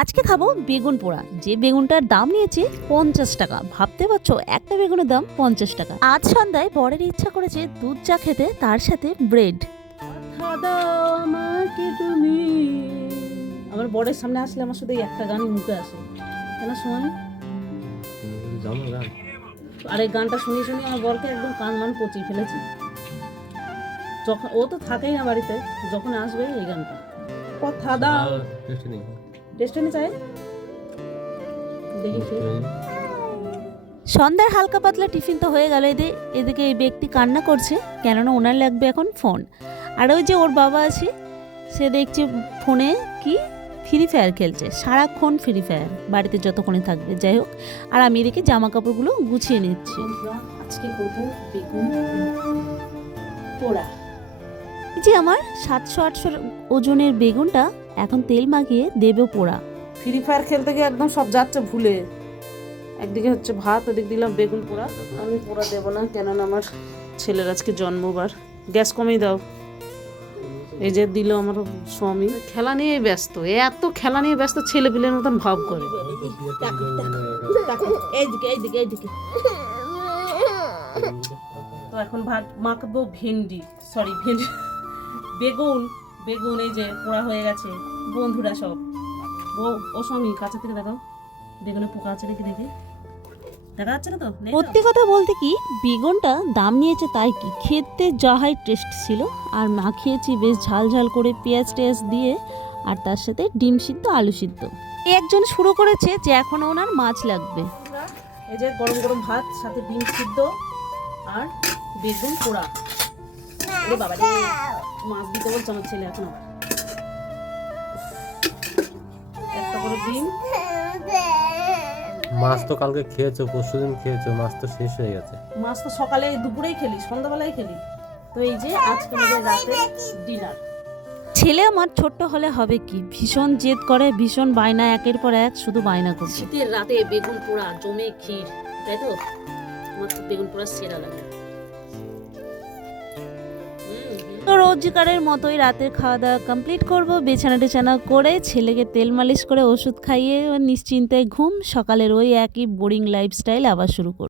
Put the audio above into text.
আজকে খাব বেগুন পোড়া। যে বেগুনটার দাম নিয়েছে পঞ্চাশ টাকা। ভাবতে পারছ একটা বেগুনের দাম পঞ্চাশ টাকা। আজ সন্ধ্যায় বরের ইচ্ছা করেছে দুধ চা খেতে তার সাথে ব্রেড। আমাকে তুমি। আমার বরের সামনে আসলে আমার শুধু একটা গানই মুখে আসে। কেন সময় গান? আর এই গানটা শুনে শুনে আমার বরকে একদম কান মান পচিয়ে ফেলেছি। যখন ও তো থাকেই না বাড়িতে যখন আসবে এই গানটা। কথা দাও। রেস্টুরেন্টে চাই দেখি সন্ধ্যার হালকা পাতলা টিফিন তো হয়ে গেল এদের এদিকে এই ব্যক্তি কান্না করছে কেননা ওনার লাগবে এখন ফোন। আর ওই যে ওর বাবা আছে সে দেখছে ফোনে কি? ফ্রি ফায়ার খেলছে সারাক্ষণ ফ্রি ফায়ার বাড়িতে যতক্ষণে থাকবে যাই হোক। আর আমি এদিকে জামা কাপড়গুলো গুছিয়ে নিচ্ছি। আজকে করব বেগুন পোড়া। যে আমার সাতশো আটশো ওজনের বেগুনটা এখন তেল মাখিয়ে দেবে পোড়া। ফ্রি ফায়ার খেলতে গিয়ে একদম সব যাচ্ছে ভুলে। একদিকে হচ্ছে ভাত ওদিক দিলাম বেগুন পোড়া। আমি পোড়া দেবো না কেননা আমার ছেলের আজকে জন্মবার। গ্যাস কমিয়ে দাও। এই যে দিল আমার স্বামী। খেলা নিয়ে ব্যস্ত। এত খেলা নিয়ে ব্যস্ত ছেলে পিলের মতন ভাব করে। এইদিকে এইদিকে এইদিকে তো এখন ভাত মাখবো ভেন্ডি সরি ভেন্ডি বেগুন বেগুন এই যে পোড়া হয়ে গেছে বন্ধুরা সব। ও ও স্বামী কাছে থেকে দেখাও। বেগুনে পোকা আছে নাকি দেখি? দেখা যাচ্ছে না তো? সত্যি কথা বলতে কি বেগুনটা দাম নিয়েছে তাই কি? খেতে যা হয় টেস্ট ছিল আর মাখিয়েছি বেশ ঝাল ঝাল করে পেঁয়াজ টেয়াজ দিয়ে আর তার সাথে ডিম সিদ্ধ আলু সিদ্ধ। একজন শুরু করেছে যে এখন ওনার মাছ লাগবে। এই যে গরম গরম ভাত সাথে ডিম সিদ্ধ আর বেগুন পোড়া। বাবা মাছ দিতে বলছে আমার ছেলে এখন। আবার একটা করে ডিম। মাছ তো কালকে খেয়েছো পরশু দিন খেয়েছো মাছ তো শেষ হয়ে গেছে। মাছ তো সকালে দুপুরেই খেলি সন্ধ্যাবেলায় খেলি। তো এই যে আজকে আমাদের রাতে ডিনার। ছেলে আমার ছোট্ট হলে হবে কি? ভীষণ জেদ করে ভীষণ বায়না একের পর এক শুধু বায়না করছে। শীতের রাতে বেগুন পোড়া জমে ক্ষীর তাই তো? আমার তো বেগুন পোড়া সেরা লাগে। তো রোজগারের মতোই রাতের খাওয়া দাওয়া কমপ্লিট করব। বিছানা টিছানা করে ছেলেকে তেল মালিশ করে ওষুধ খাইয়ে নিশ্চিন্তে ঘুম, সকালের ওই একই বোরিং লাইফস্টাইল আবার শুরু করব।